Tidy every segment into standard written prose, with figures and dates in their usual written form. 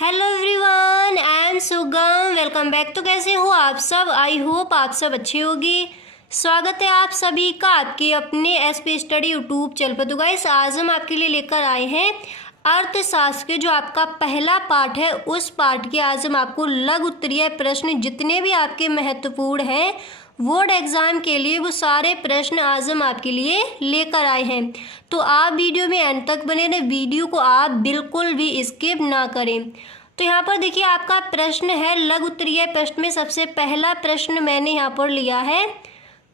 Hello everyone, I am सुगम। Welcome back. तो कैसे हो आप सब? आई होप आप सब अच्छे होगी। स्वागत है आप सभी का आपके अपने एसपी स्टडी यूट्यूब चैनल पर। तो गाइस, आज हम आपके लिए लेकर आए हैं अर्थशास्त्र के जो आपका पहला पार्ट है, उस पार्ट के आज हम आपको लघु उत्तरीय प्रश्न जितने भी आपके महत्वपूर्ण हैं बोर्ड एग्जाम के लिए, वो सारे प्रश्न आज हम आपके लिए लेकर आए हैं। तो आप वीडियो में एंड तक बने रहें, वीडियो को आप बिल्कुल भी स्किप ना करें। तो यहाँ पर देखिए, आपका प्रश्न है लघु उत्तरीय प्रश्न में सबसे पहला प्रश्न मैंने यहाँ पर लिया है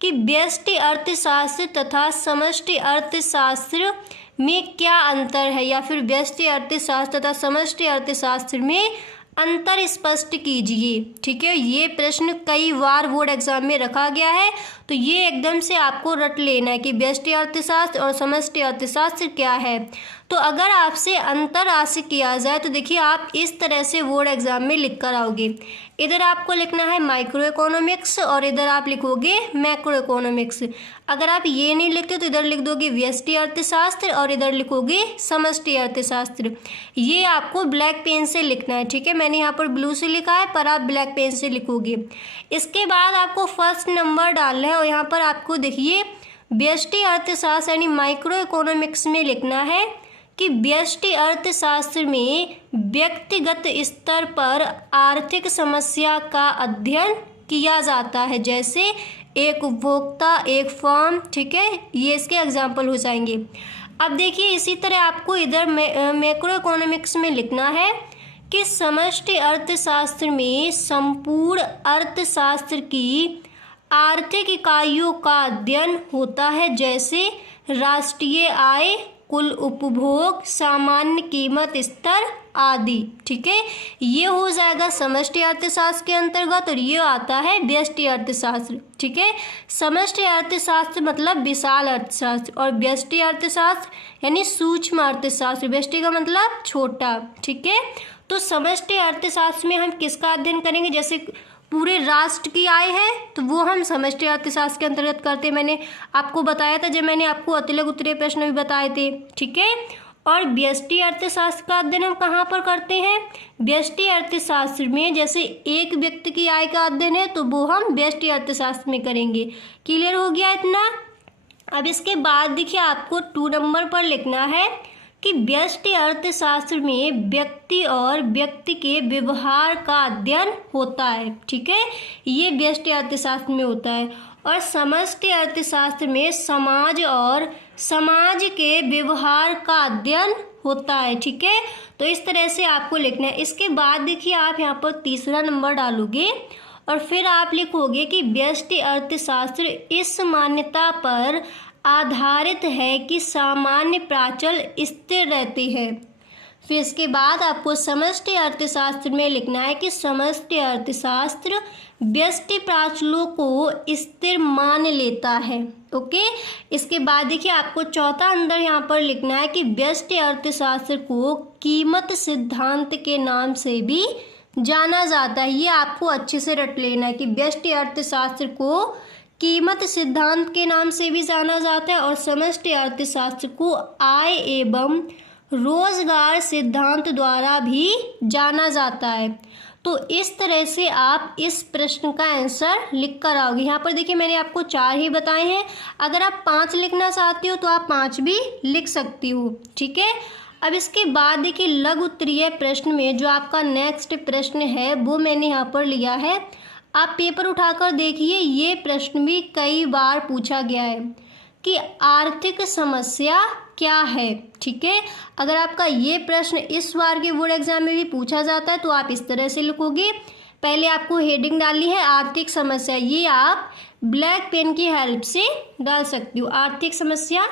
कि व्यष्टि अर्थशास्त्र तथा समष्टि अर्थशास्त्र में क्या अंतर है, या फिर व्यष्टि अर्थशास्त्र तथा समष्टि अर्थशास्त्र में अंतर स्पष्ट कीजिए। ठीक है, ये प्रश्न कई बार बोर्ड एग्जाम में रखा गया है, तो ये एकदम से आपको रट लेना है कि व्यष्टि अर्थशास्त्र और समष्टि अर्थशास्त्र क्या है। तो अगर आपसे अंतर राशि किया जाए तो देखिए, आप इस तरह से बोर्ड एग्जाम में लिख कर आओगे। इधर आपको लिखना है माइक्रो इकोनॉमिक्स और इधर आप लिखोगे मैक्रो इकोनॉमिक्स। अगर आप ये नहीं लिखते तो इधर लिख दोगे व्यष्टि अर्थशास्त्र और इधर लिखोगे समष्टि अर्थशास्त्र। ये आपको ब्लैक पेन से लिखना है। ठीक है, मैंने यहाँ पर ब्लू से लिखा है, पर आप ब्लैक पेन से लिखोगे। इसके बाद आपको फर्स्ट नंबर डालना है और यहाँ पर आपको देखिए व्यष्टि अर्थशास्त्र यानी माइक्रो इकोनॉमिक्स में लिखना है कि व्यष्टि अर्थशास्त्र में व्यक्तिगत स्तर पर आर्थिक समस्या का अध्ययन किया जाता है, जैसे एक उपभोक्ता, एक फर्म। ठीक है, ये इसके एग्जाम्पल हो जाएंगे। अब देखिए, इसी तरह आपको इधर मैक्रो इकोनॉमिक्स में लिखना है कि समष्टि अर्थशास्त्र में संपूर्ण अर्थशास्त्र की आर्थिक इकाइयों का अध्ययन होता है, जैसे राष्ट्रीय आय, कुल उपभोग, सामान्य कीमत स्तर आदि। ठीक है, ये हो जाएगा समष्टि अर्थशास्त्र के अंतर्गत और ये आता है व्यष्टि अर्थशास्त्र। ठीक है, समष्टि अर्थशास्त्र मतलब विशाल अर्थशास्त्र और व्यष्टि अर्थशास्त्र यानी सूक्ष्म अर्थशास्त्र। व्यष्टि का मतलब छोटा। ठीक है, तो समष्टि अर्थशास्त्र में हम किसका अध्ययन करेंगे? जैसे पूरे राष्ट्र की आय है तो वो हम समष्टि अर्थशास्त्र के अंतर्गत करते हैं। मैंने आपको बताया था जब मैंने आपको अतिलघु उत्तरीय प्रश्न भी बताए थे। ठीक है, और व्यष्टि अर्थशास्त्र का अध्ययन हम कहाँ पर करते हैं? व्यष्टि अर्थशास्त्र में जैसे एक व्यक्ति की आय का अध्ययन है तो वो हम व्यष्टि अर्थशास्त्र में करेंगे। क्लियर हो गया इतना? अब इसके बाद देखिए, आपको 2 नंबर पर लिखना है कि व्यष्टि अर्थशास्त्र में व्यक्ति और व्यक्ति के व्यवहार का अध्ययन होता है। ठीक है, ये व्यष्टि अर्थशास्त्र में होता है। और समष्टि अर्थशास्त्र में समाज और समाज के व्यवहार का अध्ययन होता है। ठीक है, तो इस तरह से आपको लिखना है। इसके बाद देखिए, आप यहाँ पर तीसरा नंबर डालोगे और फिर आप लिखोगे कि व्यष्टि अर्थशास्त्र इस मान्यता पर आधारित है कि सामान्य प्राचल स्थिर रहती है। फिर इसके बाद आपको समष्टि अर्थशास्त्र में लिखना है कि समष्टि अर्थशास्त्र व्यष्टि प्राचलों को स्थिर मान लेता है। ओके, इसके बाद देखिए, आपको चौथा अंदर यहाँ पर लिखना है कि व्यष्टि अर्थशास्त्र को कीमत सिद्धांत के नाम से भी जाना जाता है। ये आपको अच्छे से रट लेना है कि व्यष्टि अर्थशास्त्र को कीमत सिद्धांत के नाम से भी जाना जाता है और समष्टि अर्थशास्त्र को आय एवं रोजगार सिद्धांत द्वारा भी जाना जाता है। तो इस तरह से आप इस प्रश्न का आंसर लिख कर आओगे। यहाँ पर देखिए, मैंने आपको 4 ही बताए हैं। अगर आप 5 लिखना चाहती हो तो आप 5 भी लिख सकती हो। ठीक है, अब इसके बाद देखिए, लघु उत्तरीय प्रश्न में जो आपका नेक्स्ट प्रश्न है वो मैंने यहाँ पर लिया है। आप पेपर उठाकर देखिए, ये प्रश्न भी कई बार पूछा गया है कि आर्थिक समस्या क्या है। ठीक है, अगर आपका ये प्रश्न इस बार के बोर्ड एग्जाम में भी पूछा जाता है तो आप इस तरह से लिखोगे। पहले आपको हेडिंग डालनी है आर्थिक समस्या, ये आप ब्लैक पेन की हेल्प से डाल सकती हो, आर्थिक समस्या।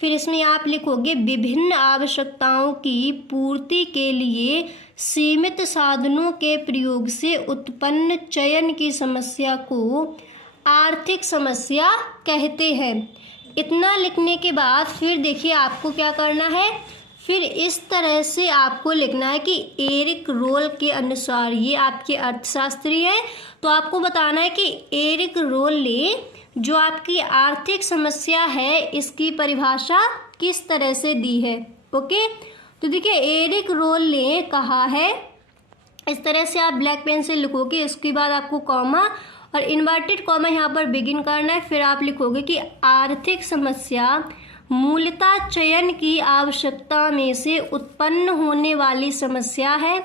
फिर इसमें आप लिखोगे विभिन्न आवश्यकताओं की पूर्ति के लिए सीमित साधनों के प्रयोग से उत्पन्न चयन की समस्या को आर्थिक समस्या कहते हैं। इतना लिखने के बाद फिर देखिए, आपको क्या करना है? फिर इस तरह से आपको लिखना है कि एरिक रोल के अनुसार, ये आपके अर्थशास्त्री है तो आपको बताना है कि एरिक रोल ने जो आपकी आर्थिक समस्या है इसकी परिभाषा किस तरह से दी है। ओके, तो देखिए, एरिक रोल ने कहा है इस तरह से आप ब्लैक पेन से लिखोगे, उसके बाद आपको कॉमा और इन्वर्टेड कॉमा यहाँ पर बिगिन करना है। फिर आप लिखोगे कि आर्थिक समस्या मूलतः चयन की आवश्यकता में से उत्पन्न होने वाली समस्या है।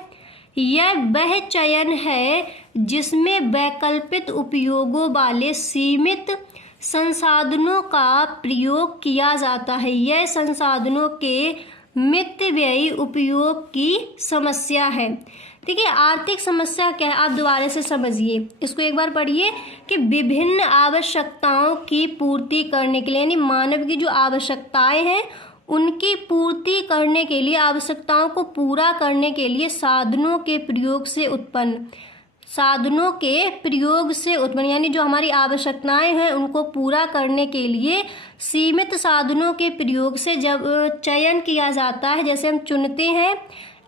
यह वह चयन है जिसमें वैकल्पिक उपयोगों वाले सीमित संसाधनों का प्रयोग किया जाता है। यह संसाधनों के मितव्ययी उपयोग की समस्या है। देखिए आर्थिक समस्या क्या है, आप दोबारा से समझिए, इसको एक बार पढ़िए कि विभिन्न आवश्यकताओं की पूर्ति करने के लिए, यानी मानव की जो आवश्यकताएं हैं उनकी पूर्ति करने के लिए, आवश्यकताओं को पूरा करने के लिए साधनों के प्रयोग से उत्पन्न यानी जो हमारी आवश्यकताएं हैं उनको पूरा करने के लिए सीमित साधनों के प्रयोग से जब चयन किया जाता है, जैसे हम चुनते हैं,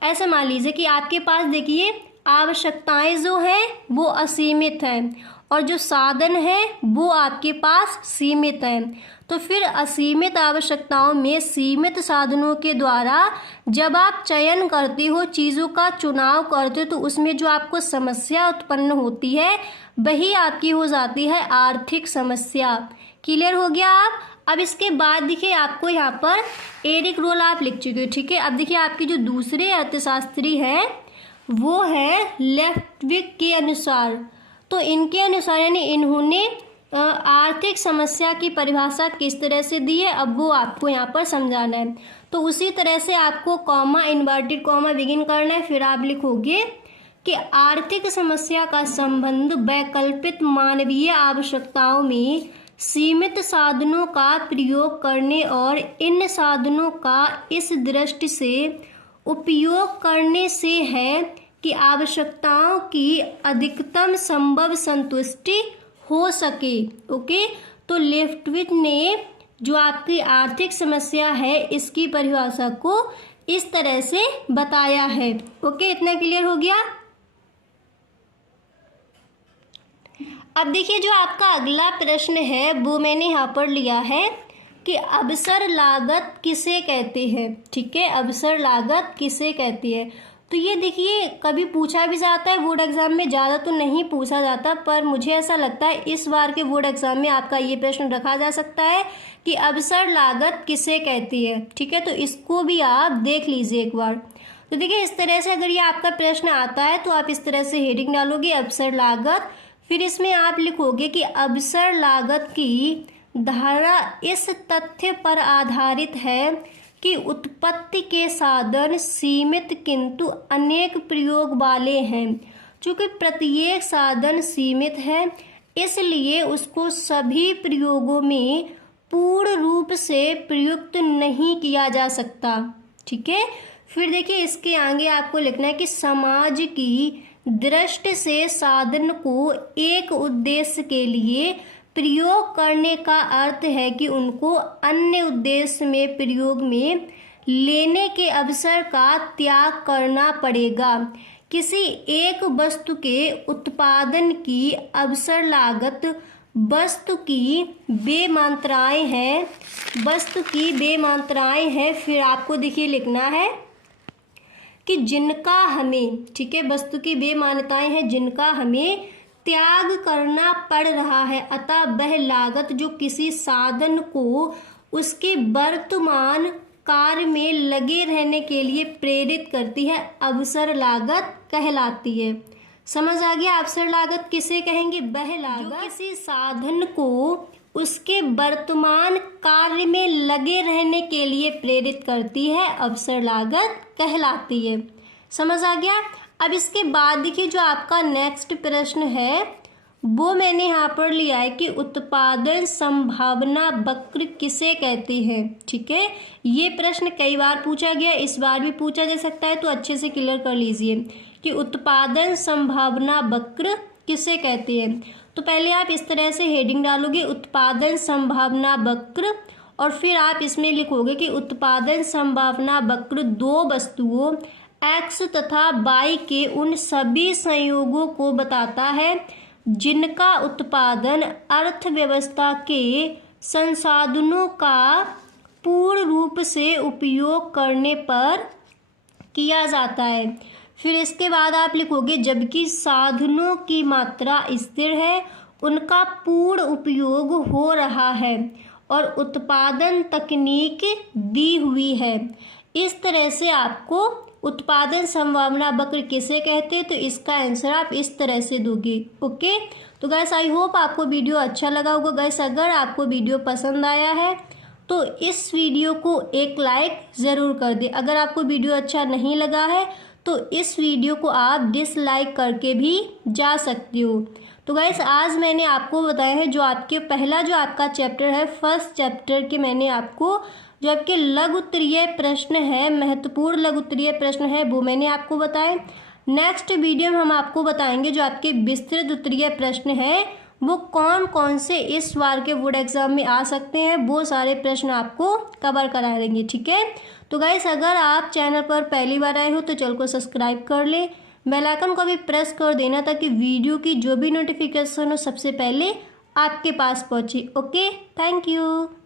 ऐसे मान लीजिए कि आपके पास देखिए आवश्यकताएं जो हैं वो असीमित हैं और जो साधन है वो आपके पास सीमित हैं। तो फिर असीमित आवश्यकताओं में सीमित साधनों के द्वारा जब आप चयन करते हो, चीज़ों का चुनाव करते हो, तो उसमें जो आपको समस्या उत्पन्न होती है वही आपकी हो जाती है आर्थिक समस्या। क्लियर हो गया आप? अब इसके बाद देखिए आपको यहाँ पर एरिक रोल आप लिख चुके हो, ठीक है। अब देखिए आपके जो दूसरे अर्थशास्त्री हैं वो है लेफ्टविक के अनुसार। तो इनके अनुसार यानी इन्होंने आर्थिक समस्या की परिभाषा किस तरह से दी है, अब वो आपको यहाँ पर समझाना है। तो उसी तरह से आपको कॉमा इन्वर्टेड कॉमा बिगिन करना है। फिर आप लिखोगे कि आर्थिक समस्या का संबंध वैकल्पिक मानवीय आवश्यकताओं में सीमित साधनों का प्रयोग करने और इन साधनों का इस दृष्टि से उपयोग करने से है कि आवश्यकताओं की अधिकतम संभव संतुष्टि हो सके। ओके, तो लेफ्टविक ने जो आपकी आर्थिक समस्या है इसकी परिभाषा को इस तरह से बताया है। ओके, इतना क्लियर हो गया। अब देखिए जो आपका अगला प्रश्न है वो मैंने यहाँ पर लिया है कि अवसर लागत किसे कहते हैं। ठीक है, अवसर लागत किसे कहती है। तो ये देखिए कभी पूछा भी जाता है बोर्ड एग्जाम में, ज़्यादा तो नहीं पूछा जाता, पर मुझे ऐसा लगता है इस बार के बोर्ड एग्जाम में आपका ये प्रश्न रखा जा सकता है कि अवसर लागत किसे कहती है। ठीक है, तो इसको भी आप देख लीजिए एक बार। तो देखिए इस तरह से अगर ये आपका प्रश्न आता है तो आप इस तरह से हेडिंग डालोगे अवसर लागत, फिर इसमें आप लिखोगे कि अवसर लागत की धारणा इस तथ्य पर आधारित है कि उत्पत्ति के साधन सीमित किंतु अनेक प्रयोग वाले हैं। चूँकि प्रत्येक साधन सीमित है इसलिए उसको सभी प्रयोगों में पूर्ण रूप से प्रयुक्त नहीं किया जा सकता। ठीक है, फिर देखिए इसके आगे आपको लिखना है कि समाज की दृष्टि से साधन को एक उद्देश्य के लिए प्रयोग करने का अर्थ है कि उनको अन्य उद्देश्य में प्रयोग में लेने के अवसर का त्याग करना पड़ेगा। किसी एक वस्तु के उत्पादन की अवसर लागत वस्तु की बेमात्राएं हैं। फिर आपको देखिए लिखना है कि जिनका हमें, ठीक है, वस्तु की बेमान्यताएं हैं जिनका हमें त्याग करना पड़ रहा है, अतः वह लागत जो किसी साधन को उसके वर्तमान कार्य में लगे रहने के लिए प्रेरित करती है अवसर लागत कहलाती है। समझ आ गया? अवसर लागत किसे कहेंगे? वह लागत जो किसी साधन को उसके वर्तमान कार्य में लगे रहने के लिए प्रेरित करती है, अवसर लागत कहलाती है। समझ आ गया? अब इसके बाद देखिए जो आपका नेक्स्ट प्रश्न है वो मैंने यहाँ पर लिया है कि उत्पादन संभावना वक्र किसे कहते हैं। ठीक है, ये प्रश्न कई बार पूछा गया, इस बार भी पूछा जा सकता है, तो अच्छे से क्लियर कर लीजिए कि उत्पादन संभावना वक्र किसे कहते हैं। तो पहले आप इस तरह से हेडिंग डालोगे उत्पादन संभावना वक्र, और फिर आप इसमें लिखोगे कि उत्पादन संभावना वक्र दो वस्तुओं x तथा y के उन सभी संयोगों को बताता है जिनका उत्पादन अर्थव्यवस्था के संसाधनों का पूर्ण रूप से उपयोग करने पर किया जाता है। फिर इसके बाद आप लिखोगे जबकि साधनों की मात्रा स्थिर है, उनका पूर्ण उपयोग हो रहा है और उत्पादन तकनीक दी हुई है। इस तरह से आपको उत्पादन संभावना वक्र किसे कहते हैं, तो इसका आंसर आप इस तरह से दोगे। ओके, तो गैस आई होप आपको वीडियो अच्छा लगा होगा। गैस अगर आपको वीडियो पसंद आया है तो इस वीडियो को एक लाइक ज़रूर कर दे। अगर आपको वीडियो अच्छा नहीं लगा है तो इस वीडियो को आप डिसलाइक करके भी जा सकते हो। तो गाइस आज मैंने आपको बताया है जो आपका चैप्टर है, फर्स्ट चैप्टर के मैंने आपको जो आपके लघु उत्तरीय प्रश्न है, महत्वपूर्ण लघु उत्तरीय प्रश्न है, वो मैंने आपको बताए। नेक्स्ट वीडियो में हम आपको बताएंगे जो आपके विस्तृत उत्तरीय प्रश्न है वो कौन कौन से इस बार के बोर्ड एग्जाम में आ सकते हैं, वो सारे प्रश्न आपको कवर करा देंगे। ठीक है, तो गाइस अगर आप चैनल पर पहली बार आए हो तो चैनल को सब्सक्राइब कर ले, बेल आइकन को भी प्रेस कर देना ताकि वीडियो की जो भी नोटिफिकेशन हो सबसे पहले आपके पास पहुंचे। Okay, thank you.